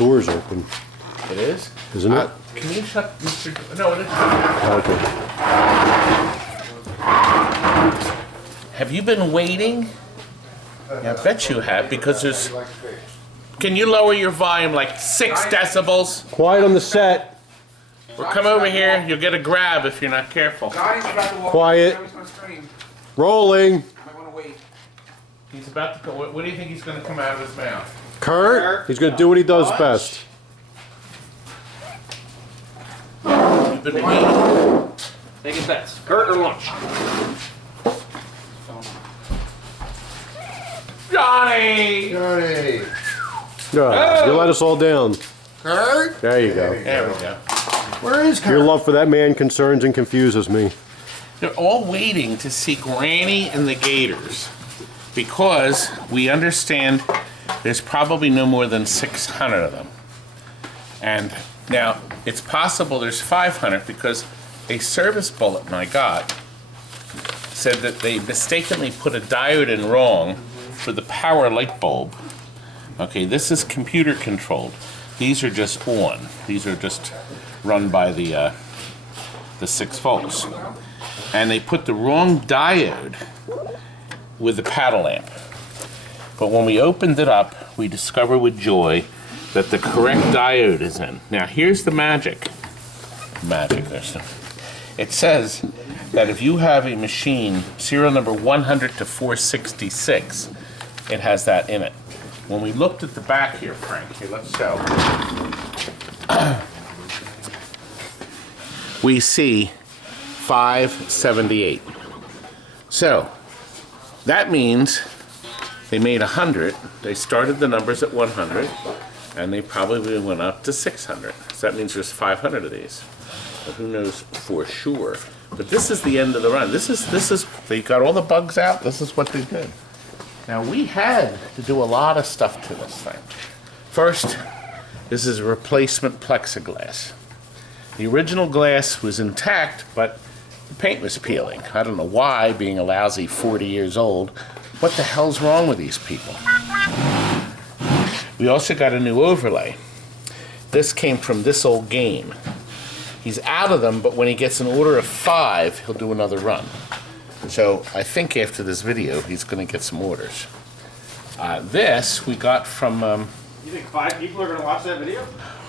door's open. It is? Isn't it? Can you shut Mr. No, it is. Okay. Have you been waiting? Yeah, I bet you have, because there's... Can you lower your volume like 6 decibels? Quiet on the set. Or come over here, you'll get a grab if you're not careful. Quiet. Rolling. He's about to go. What do you think he's going to come out of his mouth? Kurt, he's going to do what he does best. You've been waiting. Take it best. Kurt or lunch? Johnny! Good. You let us all down. Kurt? There you go. There we go. Where is Kurt? Your love for that man concerns and confuses me. They're all waiting to see Granny and the Gators, because we understand there's probably no more than 600 of them. And now, it's possible there's 500 because a service bulletin I got said that they mistakenly put a diode in wrong for the power light bulb. Okay, this is computer controlled. These are just on. These are just run by the 6 volts. And they put the wrong diode with the paddle lamp. But when we opened it up, we discovered with joy that the correct diode is in. Now here's the magic. It says that if you have a machine, serial number 100 to 466, it has that in it. When we looked at the back here, Frank, here, let's show. We see 578. So that means they made 100. They started the numbers at 100, and they probably went up to 600. So that means there's 500 of these. But who knows for sure? But this is the end of the run. This is they got all the bugs out. This is what they did. Now we had to do a lot of stuff to this thing. First, this is a replacement plexiglass. The original glass was intact, but the paint was peeling. I don't know why, being a lousy 40 years old. What the hell's wrong with these people? We also got a new overlay. This came from this old game. He's out of them, but when he gets an order of 5, he'll do another run. So I think after this video, he's going to get some orders. This we got from... You think 5 people are going to watch that video?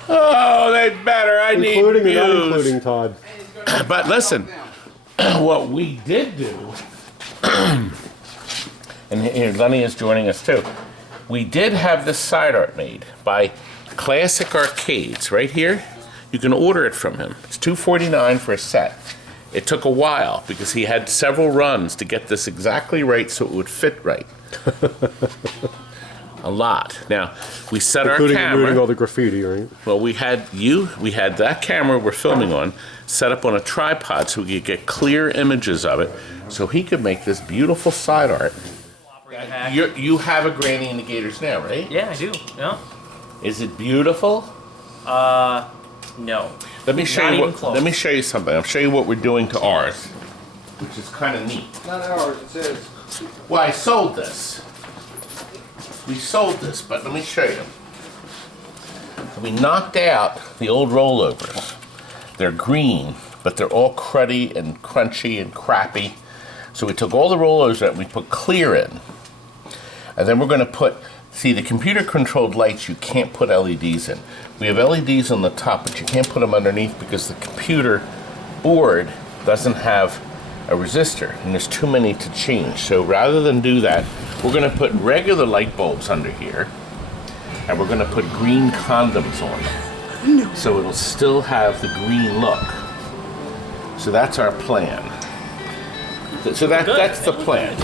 Oh, they better. I need views. Including and not including Todd. But listen, what we did do, and here Lenny is joining us too, we did have this side art made by Classic Arcades right here. You can order it from him. It's $249 for a set. It took a while because he had several runs to get this exactly right so it would fit right. A lot. Now, we set Including our camera. removing all the graffiti, right? Well, we had that camera we're filming on set up on a tripod so we could get clear images of it so he could make this beautiful side art. You have a Granny and the Gators now, right? Yeah, I do. Yeah. Is it beautiful? No. Let me show Not you even what. close. Let me show you something. I'll show you what we're doing to ours, which is kind of neat. Not ours, it says. Well, I sold this. We sold this, but let me show you. We knocked out the old rollovers. They're green, but they're all cruddy and crunchy and crappy. So we took all the rollovers out and we put clear in. And then we're going to put, see, the computer-controlled lights, you can't put LEDs in. We have LEDs on the top, but you can't put them underneath because the computer board doesn't have a resistor, and there's too many to change. So rather than do that, we're going to put regular light bulbs under here, and we're going to put green condoms on them. So it'll still have the green look. So that's our plan. So that's the plan.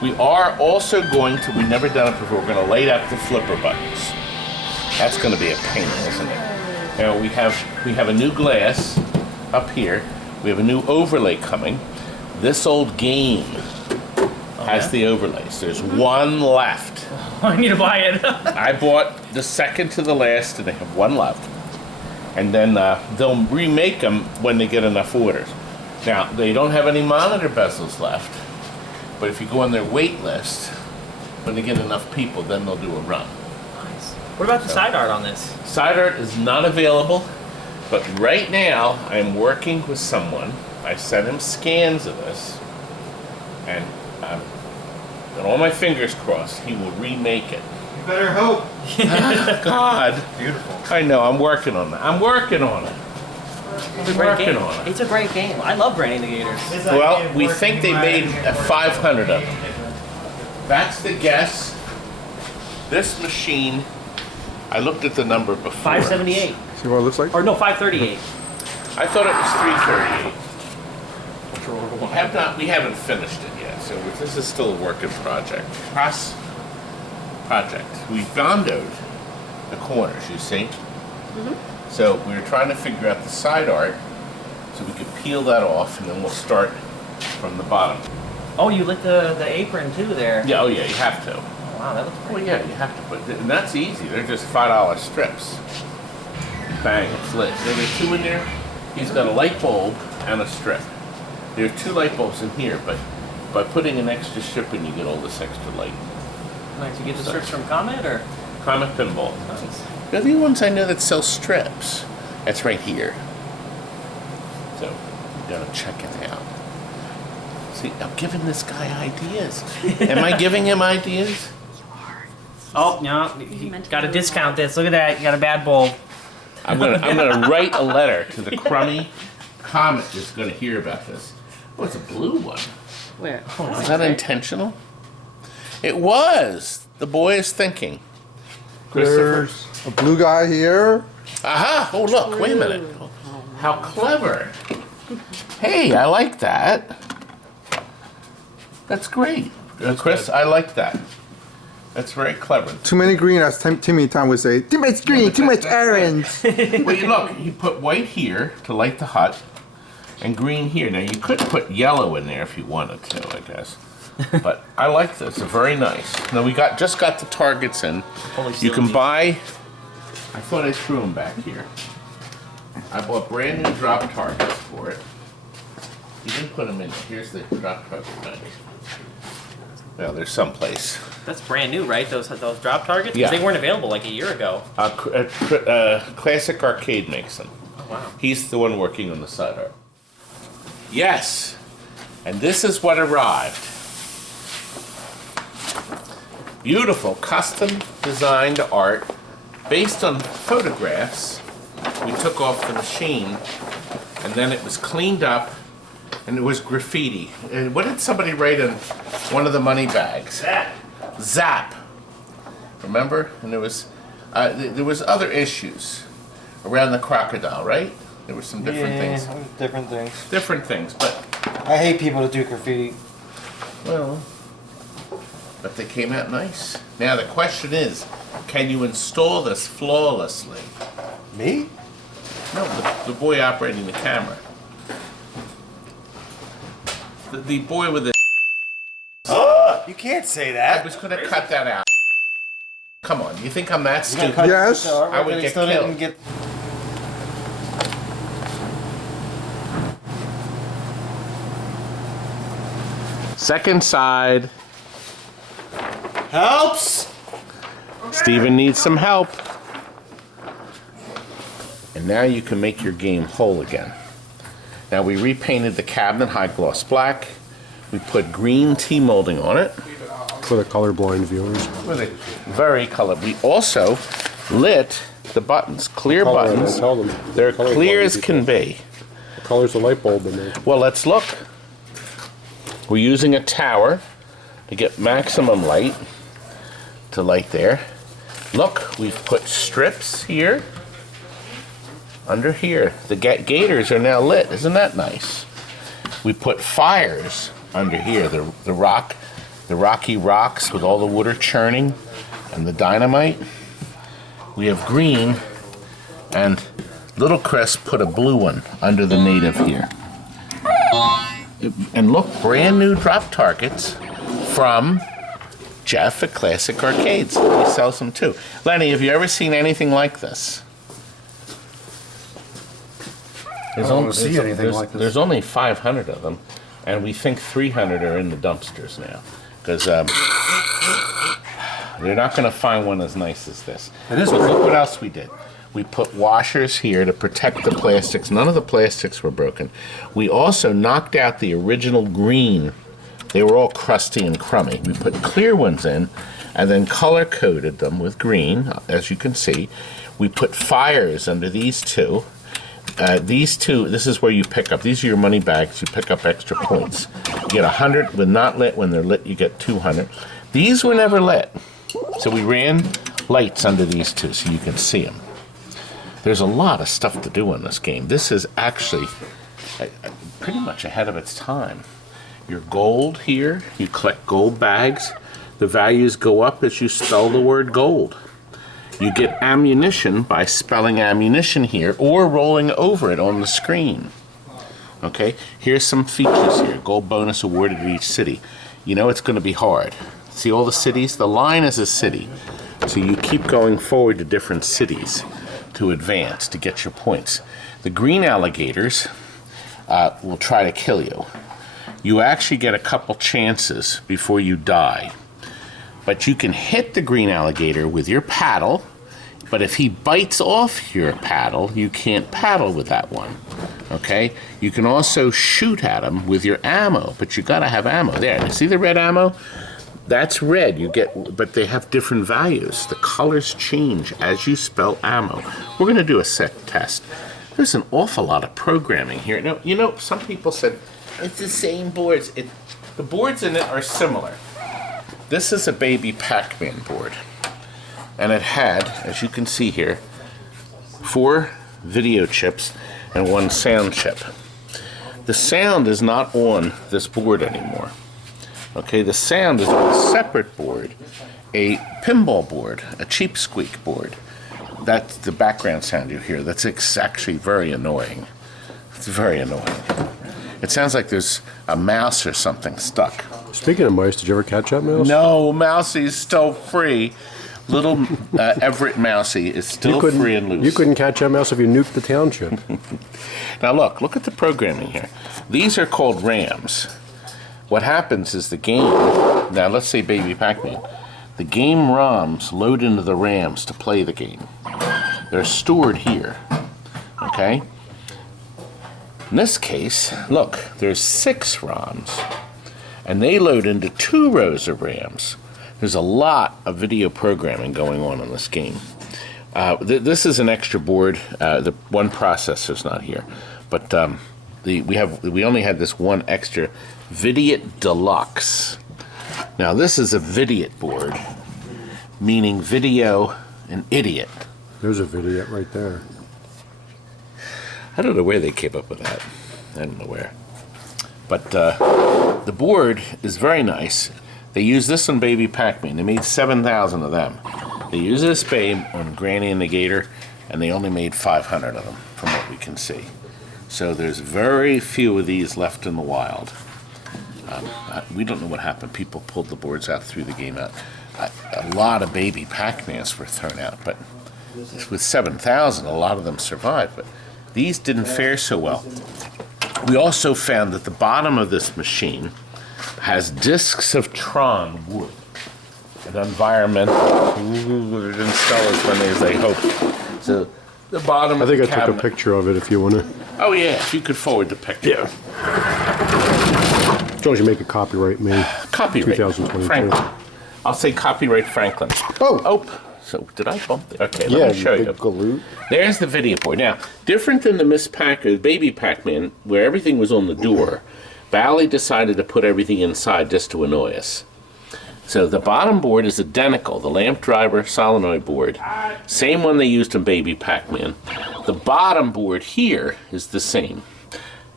We are also going to, we've never done it before, we're going to light up the flipper buttons. That's going to be a pain, isn't it? Now we have a new glass up here. We have a new overlay coming. This old game has the overlays. There's one left. I need to buy it. I bought the second to the last, and they have one left. And then they'll remake them when they get enough orders. Now, they don't have any monitor bezels left, but if you go on their wait list, when they get enough people, then they'll do a run. Nice. What about the side art on this? Side art is not available, but right now I'm working with someone. I sent him scans of this, and I've got all my fingers crossed he will remake it. You better hope. God. Beautiful. I know, I'm working on that. I'm working on it. It's a great game. on it. It's a great game. I love branding the Gators. Well, we think they made 500 of them. That's the guess. This machine, I looked at the number before. 578. See what it looks like? Or no, 538. I thought it was 338. We haven't finished it yet, so this is still a work in project. We bondoed the corners, you see? So we were trying to figure out the side art so we could peel that off, and then we'll start from the bottom. Oh, you lit the apron too there. Yeah, oh yeah, you have to. Oh, wow, that looks Well, great. yeah, you have to put, and that's easy. They're just $5 strips. Bang, it's lit. There are 2 in there. He's got a light bulb and a strip. There are 2 light bulbs in here, but by putting an extra strip in, you get all this extra light. Nice. You get the strips from Comet or? Comet Pinball. Nice. They're the only ones I know that sell strips. That's right here. So, you gotta check it out. See, I'm giving this guy ideas. Am I giving him ideas? Oh, no. You got to discount this. Look at that. You got a bad bulb. I'm gonna write a letter to the crummy Comet that's gonna hear about this. Oh, it's a blue one. Where? Was that intentional? It was. The boy is thinking. Christopher. There's a blue guy here. Aha! Oh, look, wait a minute. How clever. Hey, I like that. That's great. Chris, I like that. That's very clever. Too many green, as Timmy Tom would say. Too much green, too much orange. Well, you look, you put white here to light the hut, and green here. Now, you could put yellow in there if you wanted to, I guess. But I like this. It's very nice. Now, we just got the targets in. You can buy... I thought I threw them back here. I bought brand new drop targets for it. You didn't put them in. Here's the drop target back. Well, there's someplace. That's brand new, right? Those drop targets? 'Cause Yeah. they weren't available like a year ago. Classic Arcade makes them. Oh, wow. He's the one working on the side art. Yes, and this is what arrived. Beautiful, custom designed art based on photographs we took off the machine, and then it was cleaned up, and it was graffiti. And what did somebody write in one of the money bags? Zap. Remember? And there was other issues around the crocodile, right? There were some different things. Different things. Different things, but I hate people that do graffiti. well, but they came out nice. Now the question is, can you install this flawlessly? Me? No, the boy operating the camera. The boy with the... You can't say I that. was gonna cut that out. Come on, you think I'm that stupid? Yes. I would get killed. Second side. Helps! Steven needs some help. And now you can make your game whole again. Now we repainted the cabinet high gloss black. We put green T-molding on it. For the colorblind viewers. Very colored. We also lit the buttons, clear Color, buttons. tell them. They're Colorblind clear as people. can be. What color's the light bulb in there? Well, let's look. We're using a tower to get maximum light to light there. Look, we've put strips here. Under here. The Gators are now lit. Isn't that nice? We put fires under here. The rocky rocks with all the water churning and the dynamite. We have green, and little Chris put a blue one under the native here. And look, brand new drop targets from Jeff at Classic Arcades. He sells them too. Lenny, have you ever seen anything like this? There's only 500 of them, and we think 300 are in the dumpsters now. Because You're not going to find one as nice as this. It is But pretty. look what else we did. We put washers here to protect the plastics. None of the plastics were broken. We also knocked out the original green. They were all crusty and crummy. We put clear ones in and then color-coded them with green, as you can see. We put fires under these two. These two, this is where you pick up. These are your money bags. You pick up extra points. You get 100 when not lit. When they're lit, you get 200. These were never lit. So we ran lights under these two so you can see them. There's a lot of stuff to do in this game. This is actually pretty much ahead of its time. Your gold here, you collect gold bags. The values go up as you spell the word gold. You get ammunition by spelling ammunition here or rolling over it on the screen. Okay, here's some features here. Gold bonus awarded to each city. You know it's going to be hard. See all the cities? The line is a city. So you keep going forward to different cities to advance, to get your points. The green alligators will try to kill you. You actually get a couple chances before you die. But you can hit the green alligator with your paddle, but if he bites off your paddle, you can't paddle with that one. Okay? You can also shoot at him with your ammo, but you gotta have ammo. There, you see the red ammo? That's red, you get, but they have different values. The colors change as you spell ammo. We're gonna do a set test. There's an awful lot of programming here. Now, you know, some people said, it's the same boards. The boards in it are similar. This is a baby Pac-Man board. And it had, as you can see here, 4 video chips and 1 sound chip. The sound is not on this board anymore. Okay, the sound is on a separate board, a pinball board, a cheap squeak board. That's the background sound you hear. That's actually very annoying. It's very annoying. It sounds like there's a mouse or something stuck. Speaking of mice, did you ever catch that mouse? No, Mousie's still free. Little Everett Mousie is still free and loose. You couldn't catch that mouse if you nuked the township. Now look at the programming here. These are called RAMs. What happens is the game, now let's say Baby Pac-Man, the game ROMs load into the RAMs to play the game. They're stored here, okay? In this case, look, there's 6 ROMs, and they load into 2 rows of RAMs. There's a lot of video programming going on in this game. This is an extra board. The one processor's not here, but we only had this one extra Vidiot Deluxe. Now this is a Vidiot board, meaning video and idiot. There's a Vidiot right there. I don't know where they came up with that. I don't know where. But the board is very nice. They use this on Baby Pac-Man. They made 7,000 of them. They use this babe on Granny and the Gator, and they only made 500 of them, from what we can see. So there's very few of these left in the wild. We don't know what happened. People pulled the boards out, threw the game out. A lot of Baby Pac-Mans were thrown out, but with 7,000, a lot of them survived. But these didn't fare so well. We also found that the bottom of this machine has discs of Tron wood. An environmental. It didn't sell as many as they hoped. So the bottom I of the think I cabinet. took a picture of it if you want to. Oh yeah, if you could forward the picture. Yeah. As long as you make it copyright me. Copyright 2022. Franklin. I'll say copyright Franklin. Oh! So did I bump it? Okay, Yeah, let me show the you. galoot. There's the video board. Now, different than the Baby Pac-Man, where everything was on the door, Bally decided to put everything inside just to annoy us. So the bottom board is identical, the lamp driver solenoid board. Same one they used in Baby Pac-Man. The bottom board here is the same.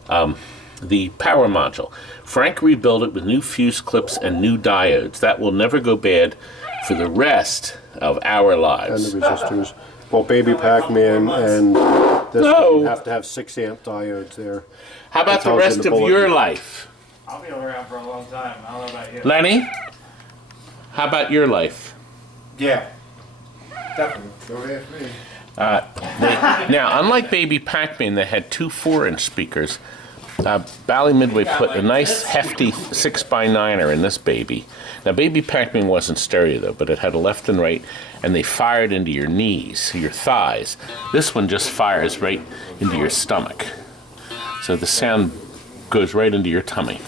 The power module. Frank rebuilt it with new fuse clips and new diodes. That will never go bad for the rest of our lives. And the resistors. Well, Baby Pac-Man and this No. one, you have to have 6 amp diodes there. How about the tells you rest the of bullet. your life? I'll be around for a long time. I don't know about you. Lenny? How about your life? Yeah. Definitely. Don't ask me. Now, unlike Baby Pac-Man that had 2 4-inch speakers, Bally Midway put a nice hefty 6x9er in this baby. Now, Baby Pac-Man wasn't stereo though, but it had a left and right, and they fired into your knees, your thighs. This one just fires right into your stomach. So the sound goes right into your tummy.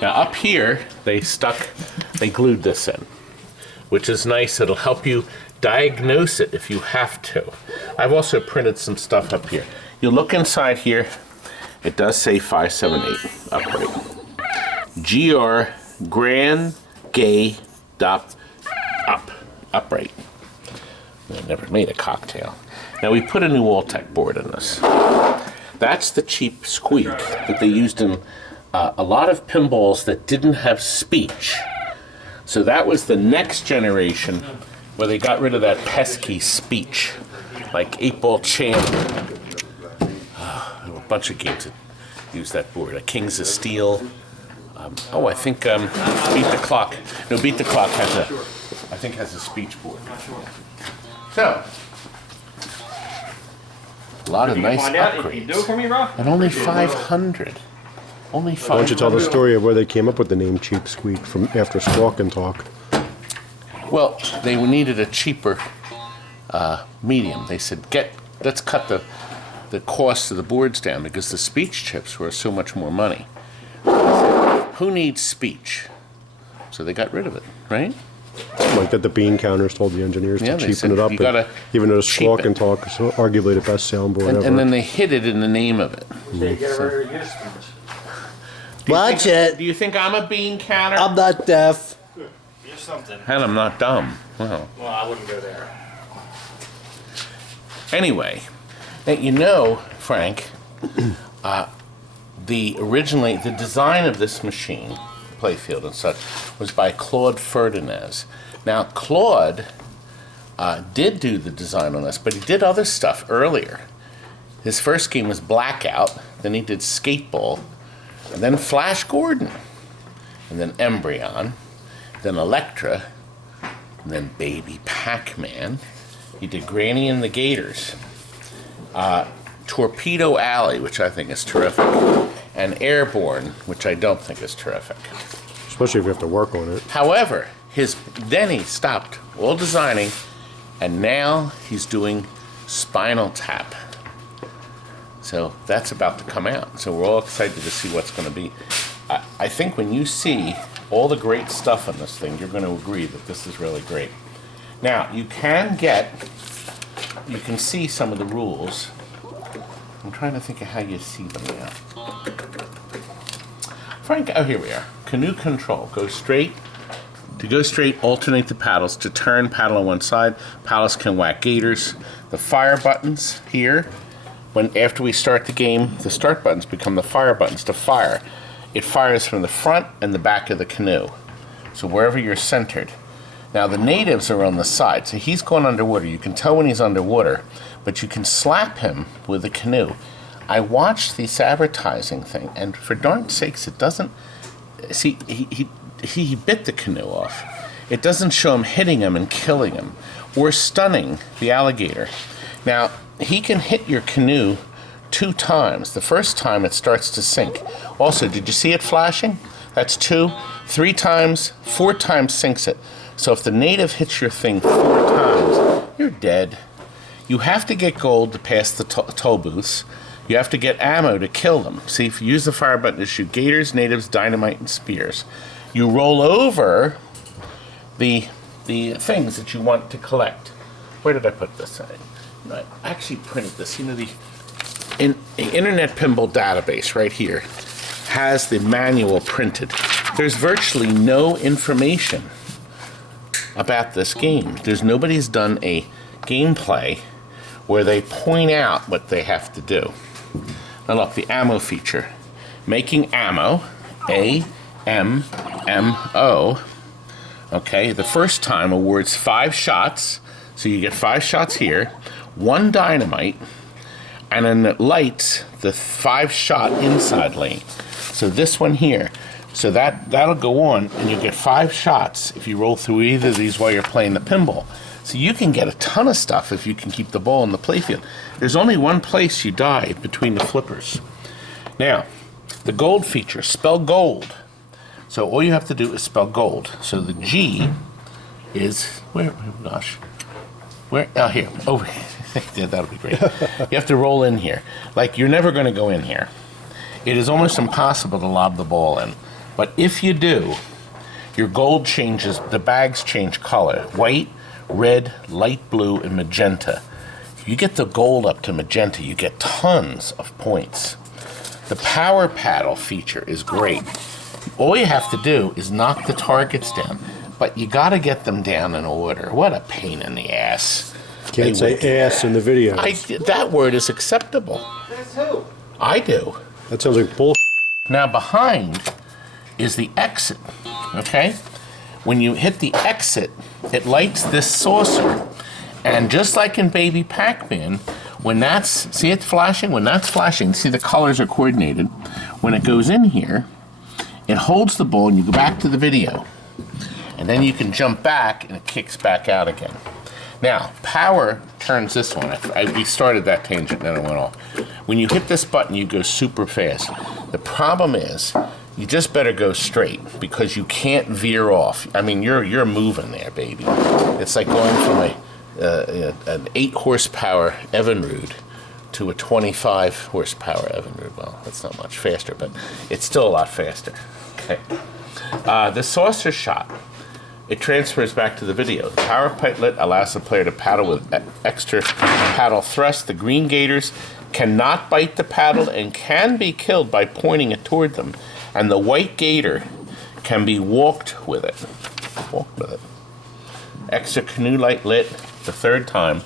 Now up here, they glued this in, which is nice. It'll help you diagnose it if you have to. I've also printed some stuff up here. You look inside here, it does say 578 upright. GR Grand Gay Dop upright. I never made a cocktail. Now we put a new Alltech board in this. That's the cheap squeak that they used in a lot of pinballs that didn't have speech. So that was the next generation where they got rid of that pesky speech, like 8-Ball Champ. A bunch of games that use that board. Kings of Steel. I think Beat the Clock. No, Beat the Clock has a speech board. So, a lot of nice upgrades. Do it for me, Rob? And only 500. Only 500. Why don't you tell the story of where they came up with the name Cheap Squeak from after Squawk and Talk? Well, they needed a cheaper medium. They said, let's cut the cost of the boards down because the speech chips were so much more money. Who needs speech? So they got rid of it, right? Like that the bean counters told the engineers Yeah, to they cheapen said, it up. "You gotta Even though cheap Squawk it." and Talk is arguably the best soundboard ever. And then they hid it in the name of it. Get rid of your speech. Watch it. Do you think I'm a bean counter? I'm not deaf. You're something. And I'm not dumb. Well, Well, I wouldn't go there. anyway, you know, Frank, the design of this machine, Playfield and such, was by Claude Fernandez. Now, Claude did do the design on this, but he did other stuff earlier. His first game was Blackout, then he did Skateball, and then Flash Gordon, and then Embryon, then Electra, and then Baby Pac-Man. He did Granny and the Gators, Torpedo Alley, which I think is terrific, and Airborne, which I don't think is terrific. Especially if you have to work on it. However, then he stopped all designing, and now he's doing Spinal Tap. So that's about to come out. So we're all excited to see what's going to be. I think when you see all the great stuff on this thing, you're going to agree that this is really great. Now, you can see some of the rules. I'm trying to think of how you see them now. Frank, oh, here we are. Canoe control. Go straight. To go straight, alternate the paddles. To turn, paddle on one side. Paddles can whack gators. The fire buttons here. After we start the game, the start buttons become the fire buttons to fire. It fires from the front and the back of the canoe. So wherever you're centered. Now the natives are on the side, so he's going underwater. You can tell when he's underwater, but you can slap him with a canoe. I watched this advertising thing, and for darn sakes, it doesn't. See, he bit the canoe off. It doesn't show him hitting him and killing him, or stunning the alligator. Now he can hit your canoe 2 times. The first time it starts to sink. Also, did you see it flashing? That's 2. 3 times, 4 times sinks it. So if the native hits your thing 4 times, you're dead. You have to get gold to pass the toll booths. You have to get ammo to kill them. See, if you use the fire button to shoot gators, natives, dynamite, and spears. You roll over the things that you want to collect. Where did I put this? I actually printed this. You know, the Internet Pinball database right here has the manual printed. There's virtually no information about this game. Nobody's done a gameplay where they point out what they have to do. Now look, the ammo feature. Making ammo, A-M-M-O. Okay, the first time awards 5 shots, so you get 5 shots here, 1 dynamite, and then it lights the 5-shot inside lane. So this one here. So that'll go on, and you get 5 shots if you roll through either of these while you're playing the pinball. So you can get a ton of stuff if you can keep the ball in the playfield. There's only one place you die between the flippers. Now, The gold feature, spell gold. So all you have to do is spell gold. So the G is, where, oh gosh, where, oh here, over yeah, that'll be great. You have to roll in here. Like you're never going to go in here. It is almost impossible to lob the ball in. But if you do, your gold changes, the bags change color. White, red, light blue, and magenta. If you get the gold up to magenta, you get tons of points. The power paddle feature is great. All you have to do is knock the targets down, but you got to get them down in order. What a pain in the ass. Can't say ass in the video. That word is acceptable. Says who? I do. That sounds like bull. Now behind is the exit, okay? When you hit the exit, it lights this saucer. And just like in Baby Pac-Man, when that's, see it flashing? When that's flashing, see the colors are coordinated. When it goes in here, it holds the ball and you go back to the video. And then you can jump back and it kicks back out again. Now, power turns this one. We started that tangent, then it went off. When you hit this button, you go super fast. The problem is, you just better go straight because you can't veer off. I mean, you're moving there, baby. It's like going from an 8 horsepower Evinrude to a 25 horsepower Evinrude. Well, that's not much faster, but it's still a lot faster. Okay. The saucer shot. It transfers back to the video. The power pikelet allows the player to paddle with extra paddle thrust. The green Gators cannot bite the paddle and can be killed by pointing it toward them. And the white Gator can be walked with it. Walked with it. Extra canoe light lit the third time.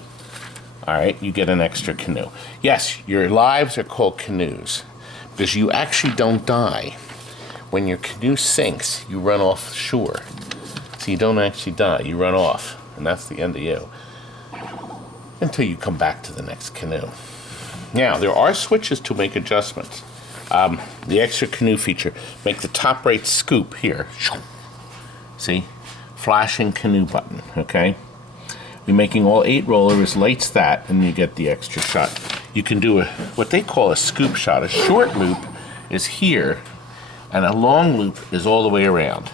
All right, you get an extra canoe. Yes, your lives are called canoes because you actually don't die. When your canoe sinks, you run off shore. So you don't actually die, you run off, and that's the end of you. Until you come back to the next canoe. Now, there are switches to make adjustments. The extra canoe feature, make the top right scoop here. See? Flashing canoe button, okay? You're making all 8 rollovers, lights that, and you get the extra shot. You can do what they call a scoop shot. A short loop is here, and a long loop is all the way around.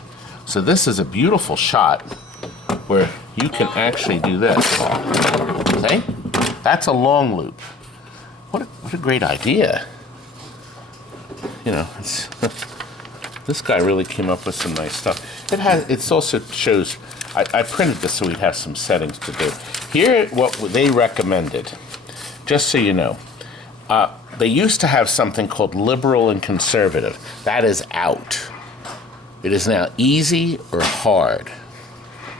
So this is a beautiful shot where you can actually do this. See? That's a long loop. What a great idea. You know, this guy really came up with some nice stuff. It also shows, I printed this so we'd have some settings to do. Here, what they recommended, just so you know, they used to have something called liberal and conservative. That is out. It is now easy or hard.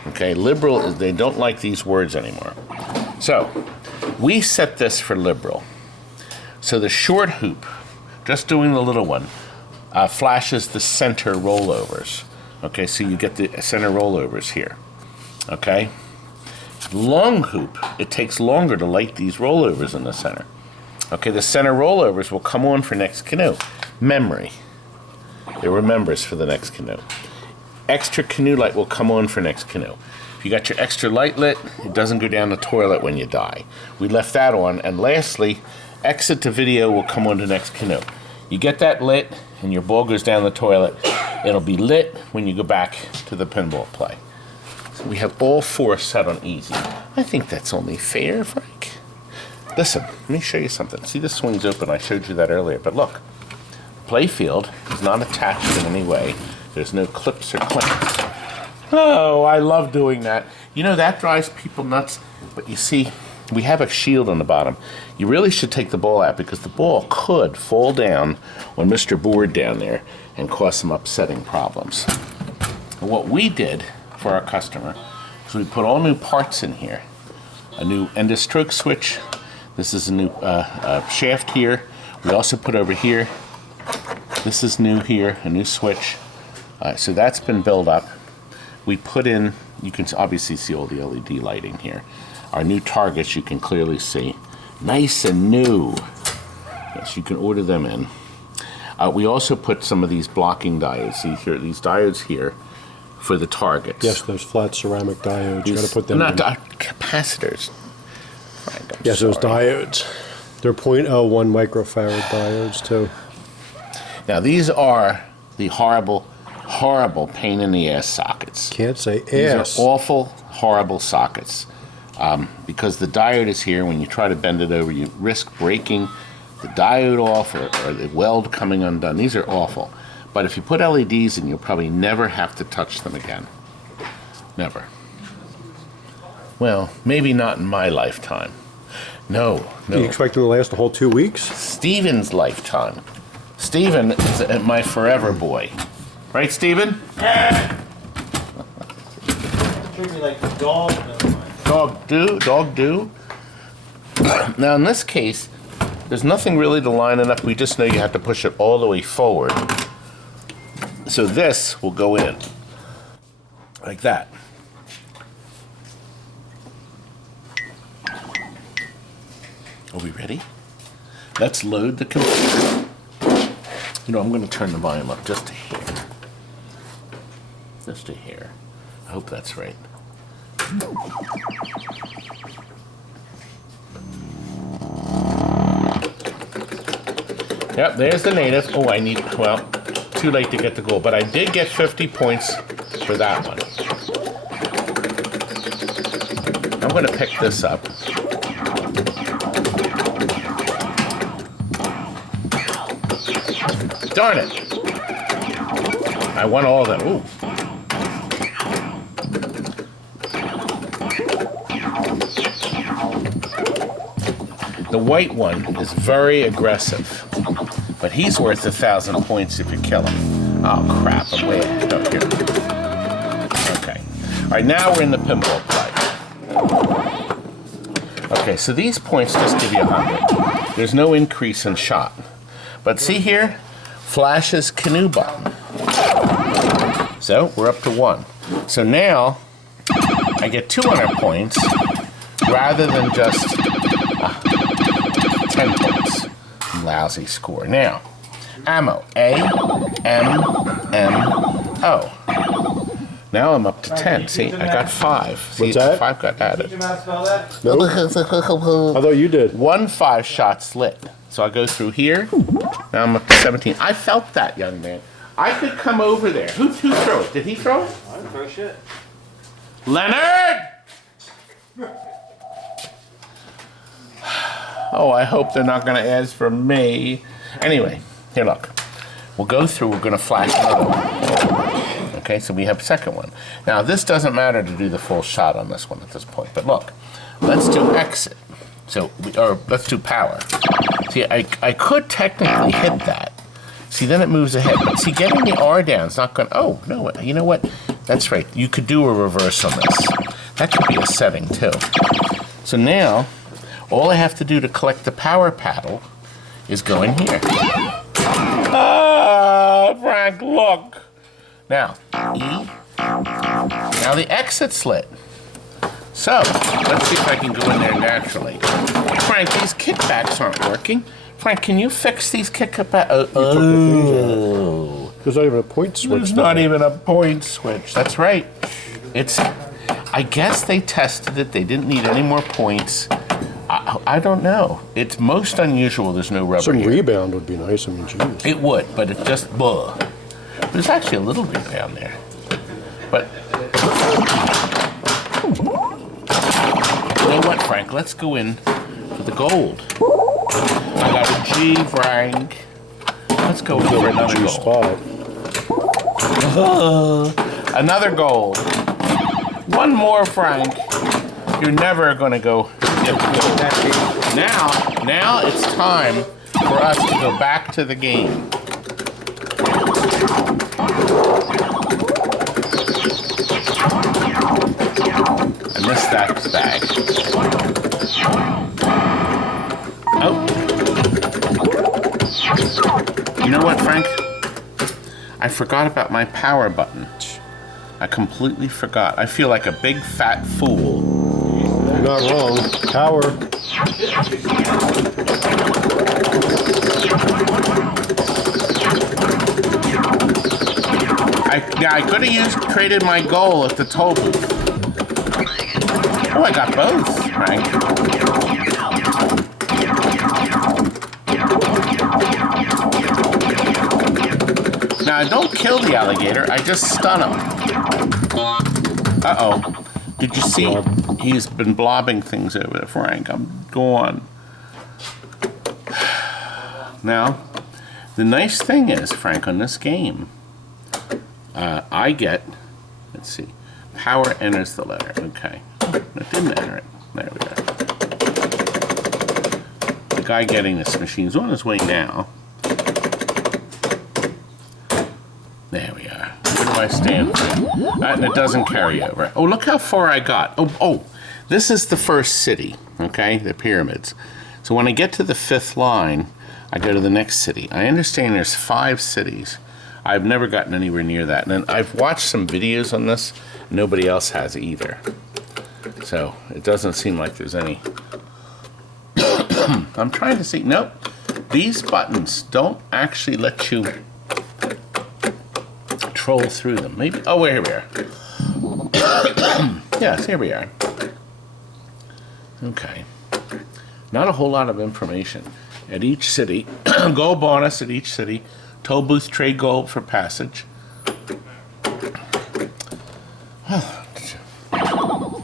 Okay, liberal is, they don't like these words anymore. So, we set this for liberal. So the short hoop, just doing the little one, flashes the center rollovers. Okay, so you get the center rollovers here. Okay? Long hoop, it takes longer to light these rollovers in the center. Okay, the center rollovers will come on for next canoe. Memory. It remembers for the next canoe. Extra canoe light will come on for next canoe. If you got your extra light lit, it doesn't go down the toilet when you die. We left that on. And lastly, exit to video will come on to next canoe. You get that lit and your ball goes down the toilet. It'll be lit when you go back to the pinball play. So we have all 4 set on easy. I think that's only fair, Frank. Listen, let me show you something. See, this swing's open. I showed you that earlier, but look. Playfield is not attached in any way. There's no clips or clamps. Oh, I love doing that. You know, that drives people nuts. But you see, we have a shield on the bottom. You really should take the ball out because the ball could fall down on Mr. Board down there and cause some upsetting problems. And what we did for our customer is we put all new parts in here. A new end of stroke switch. This is a new shaft here. We also put over here. This is new here, a new switch. So that's been built up. We put in, you can obviously see all the LED lighting here. Our new targets you can clearly see. Nice and new. Yes, you can order them in. We also put some of these blocking diodes. See here, these diodes here for the targets. Yes, those flat ceramic diodes. You got to put them not in. Capacitors. Frank, Yes, sorry. those diodes. They're .01 microfarad diodes too. Now these are the horrible, horrible pain in the ass sockets. Can't say These ass. are awful, horrible sockets. Because the diode is here, when you try to bend it over, you risk breaking the diode off or the weld coming undone. These are awful. But if you put LEDs in, you'll probably never have to touch them again. Never. Well, maybe not in my lifetime. No, no. You expect them to last the whole 2 weeks? Steven's lifetime. Steven is my forever boy. Right, Steven? Treat me like a dog. Never mind. Dog do. Now in this case, there's nothing really to line it up. We just know you have to push it all the way forward. So this will go in like that. Are we ready? Let's load the computer. You know, I'm going to turn the volume up just a hair. Just a hair. I hope that's right. Yep, there's the native. Oh, I need, well, too late to get the goal, but I did get 50 points for that one. I'm going to pick this up. Darn it! I won all of them. Ooh. The white one is very aggressive, but he's worth 1,000 points if you kill him. Oh crap, I'm way up here. Okay. Alright, now we're in the pinball play. Okay, so these points just give you 100. There's no increase in shot. But see here? Flash's canoe button. So we're up to 1. So now I get 200 points rather than just 10 points. Lousy score. Now, ammo. A-M-M-O. Now I'm up to 10. See, I got 5. See, What's that? 5 got added. Did you not spell that? No? I thought you did. 1 5-shot slit. So I go through here. Now I'm up to 17. I felt that, young man. I could come over there. Who threw it? Did he throw it? I didn't throw shit. Leonard! Oh, I hope they're not going to ask for me. Anyway, here, look. We'll go through. We're going to flash another one. Okay, so we have a second one. Now, this doesn't matter to do the full shot on this one at this point. But look, let's do exit. So, or let's do power. See, I could technically hit that. See, then it moves ahead. But see, getting the R down is not going to... Oh, no, you know what? That's right. You could do a reverse on this. That could be a setting, too. So now, all I have to do to collect the power paddle is go in here. Ah, Frank, look. Now, E. Now the exit slit. So, let's see if I can go in there naturally. Frank, these kickbacks aren't working. Frank, can you fix these kickbacks? Oh. There's not even a point switch. There's not even a point switch. That's right. It's, I guess they tested it. They didn't need any more points. I don't know. It's most unusual there's no rubber Some here. rebound would be nice. I mean, geez. It would, but it just, buh. There's actually a little rebound there. But, you know what, Frank? Let's go in for the gold. I got a G, Frank. Let's go for another gold. Spot. Another gold. One more, Frank. You're never going to go. Now it's time for us to go back to the game. I missed that bag. Oh. You know what, Frank? I forgot about my power button. I completely forgot. I feel like a big fat fool. You're not wrong. Power. I could have traded my goal at the toll booth. Oh, I got both, Frank. Now, I don't kill the alligator, I just stun him. Uh-oh. Did you see? He's been blobbing things over there, Frank. I'm gone. Now, the nice thing is, Frank, on this game, I get, let's see, power enters the letter. Okay. It didn't enter it. There we go. The guy getting this machine's on his way now. There we are. Where do I stand? And it doesn't carry over. Oh, look how far I got. Oh, this is the first city, okay? The pyramids. So when I get to the 5th line, I go to the next city. I understand there's 5 cities. I've never gotten anywhere near that. And I've watched some videos on this. Nobody else has either. So it doesn't seem like there's any. I'm trying to see. Nope. These buttons don't actually let you troll through them. Maybe. Oh, here we are. Yes, here we are. Okay. Not a whole lot of information. At each city, gold bonus at each city, toll booth trade gold for passage.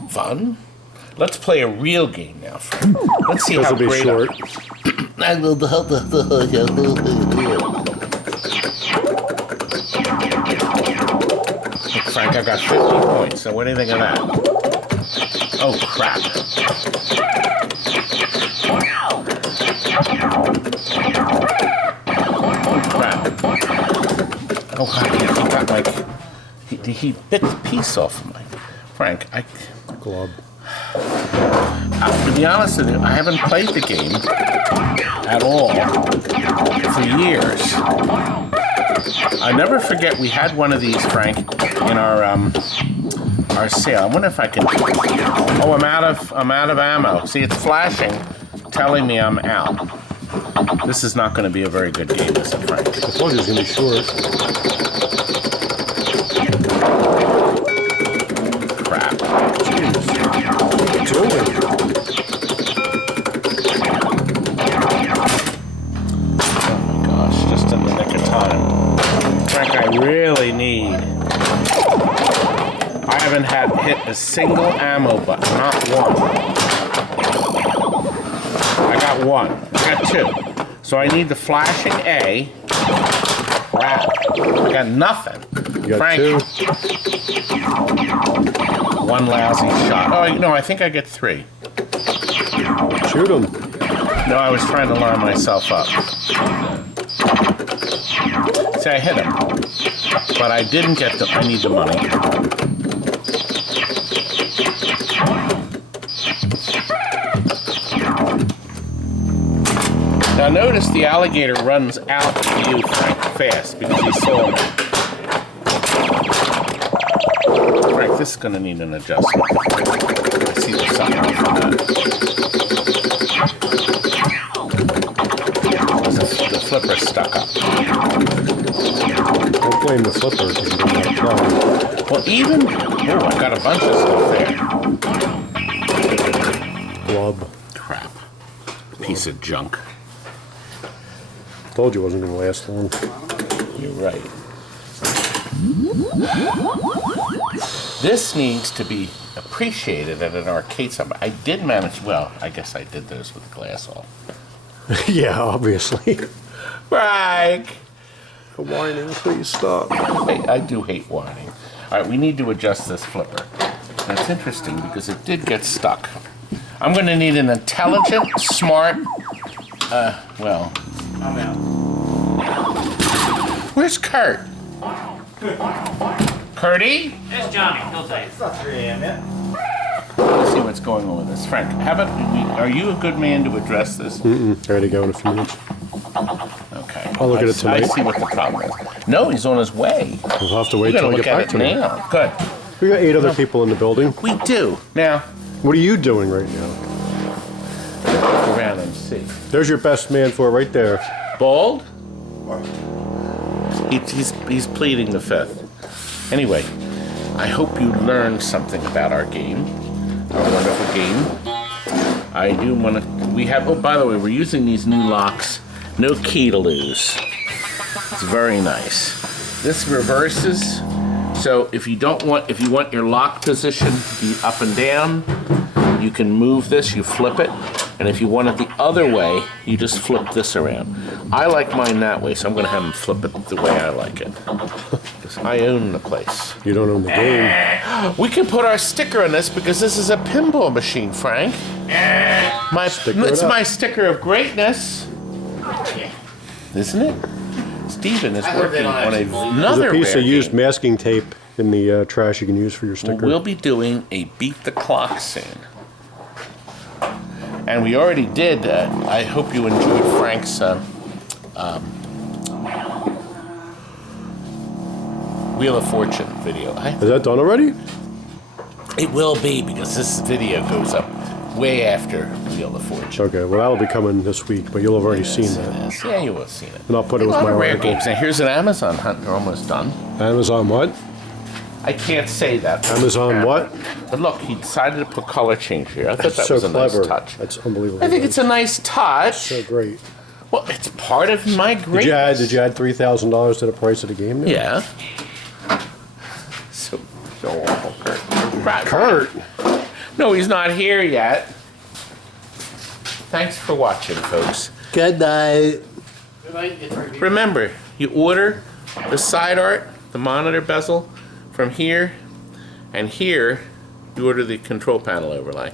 Fun. Let's play a real game now, friend. Let's see how great short. I will. Frank, I got 50 points. So what do you think of that? Oh crap! Oh crap! Oh God, he got like he bit the piece off of my Frank. Glob. To be honest with you, I haven't played the game at all for years. I never forget we had one of these, Frank, in our sale. I wonder if I can. Oh, I'm out of ammo. See, it's flashing, telling me I'm out. This is not going to be a very good game, is it, Frank? I told you it was going to be short. Crap. Jeez. It's over. Oh my gosh, just in the nick of time. Frank, I really need. I haven't hit a single ammo button, not one. I got one. I got 2. So I need the flashing A. Crap. I got nothing. You got Frank. 2. One lousy shot. Oh, no, I think I get 3. Shoot him. No, I was trying to line myself up. See, I hit him. But I didn't get the. I need the money. Now notice the alligator runs out to you, Frank, fast because he saw me. Frank, this is going to need an adjustment. I see there's something wrong with that. The flipper's stuck up. Don't blame the flipper because you don't have a problem. Well, even. Oh, I got a bunch of stuff there. Glob. Crap. Piece of junk. Told you it wasn't going to last long. You're right. This needs to be appreciated at an arcade somewhere. I did manage. Well, I guess I did those with the glass off. Yeah, obviously. Frank! Whining, please stop. I do hate whining. All right, we need to adjust this flipper. That's interesting because it did get stuck. I'm going to need an intelligent, smart, well... I'm out. Where's Kurt? Curdy? There's Johnny. He'll tell you. It's not 3 a.m. yet. Let's see what's going on with this. Frank, are you a good man to address this? I gotta go in a few minutes. Okay. I'll look at it tonight. I see what the problem is. No, he's on his way. We'll have to wait We're till going I to get look back at to it him. now. Good. We got 8 other people in the building. We do. Now, What are you doing right now? look around and see. There's your best man for it right there. Bald? He's pleading the 5th. Anyway, I hope you learned something about our game, our wonderful game. I do want to. We have. Oh, by the way, we're using these new locks. No key to lose. It's very nice. This reverses. So if you want your lock position to be up and down, you can move this, you flip it. And if you want it the other way, you just flip this around. I like mine that way, so I'm gonna have him flip it the way I like it. Because I own the place. You don't own the game. We can put our sticker on this because this is a pinball machine, Frank. It's my sticker of greatness. Isn't it? Steven is working on another There's a piece of rarity. used masking tape in the trash you can use for your sticker. We'll be doing a beat the clock soon. And we already did. I hope you enjoyed Frank's Wheel of Fortune video. Is that done already? It will be because this video goes up way after Wheel of Fortune. Okay, well that'll be coming this week, but you'll have already seen that. Yes. Yeah, you will have seen it. And I'll put it with A lot my of rare article. games. Now here's an Amazon hunt. They're almost done. Amazon what? I can't say that. Amazon what? But look, he decided to put color change here. I thought That's that so was a clever. nice touch. That's unbelievable. I think it's a nice touch. so great. Well, it's part of my greatness. Did you add $3,000 to the price of the game? Now? Yeah. So awful, Kurt. Right. Kurt. No, he's not here yet. Thanks for watching, folks. Good night. Remember, you order the side art, the monitor bezel, from here, and here you order the control panel overlay.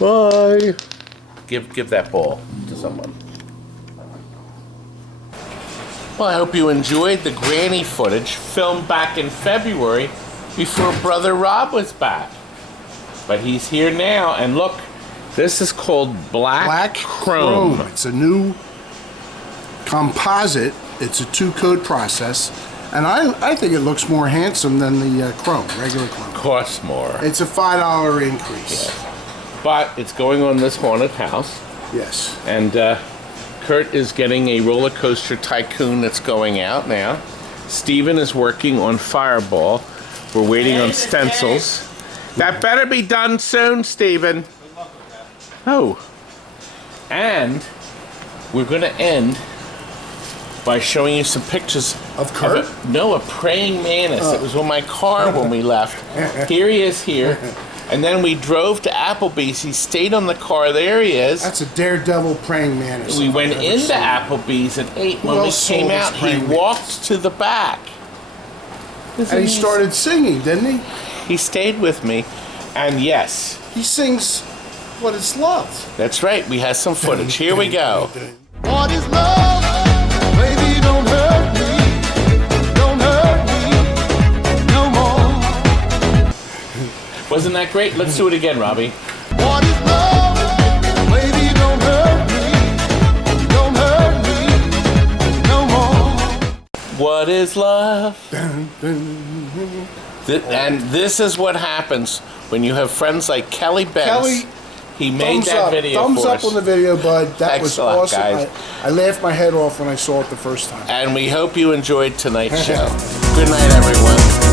Bye. Give that ball to someone. Well, I hope you enjoyed the granny footage filmed back in February before Brother Rob was back. But he's here now, and look, this is called Black Chrome. It's a new composite. It's a 2-coat process. And I think it looks more handsome than the chrome, regular chrome. Costs more. It's a $5 increase. But it's going on this haunted house. Yes. And Kurt is getting a roller coaster tycoon that's going out now. Steven is working on Fireball. We're waiting on stencils. That better be done soon, Steven. Oh. And we're going to end by showing you some pictures Of Kurt? a Praying Mantis. It was on my car when we left. Here he is here. And then we drove to Applebee's. He stayed on the car. There he is. That's a daredevil praying mantis. We if went I've ever into seen it. Applebee's at 8. When we else came sold out, his he Praying walked to the back. And he started singing, didn't he? He stayed with me. And yes, He sings What Is Love. that's right. We have some footage. Here we go. What is love? Baby, don't hurt me. Don't hurt me no more. Wasn't that great? Let's do it again, Robbie. What is love? Baby, don't hurt me. Don't hurt me no more. What is love? And this is what happens when you have friends like Kelly Benz. Kelly, He made that video Thumbs for up us. on the video, bud. That was Excellent, awesome. guys. I laughed my head off when I saw it the first time. And we hope you enjoyed tonight's show. Good night, everyone.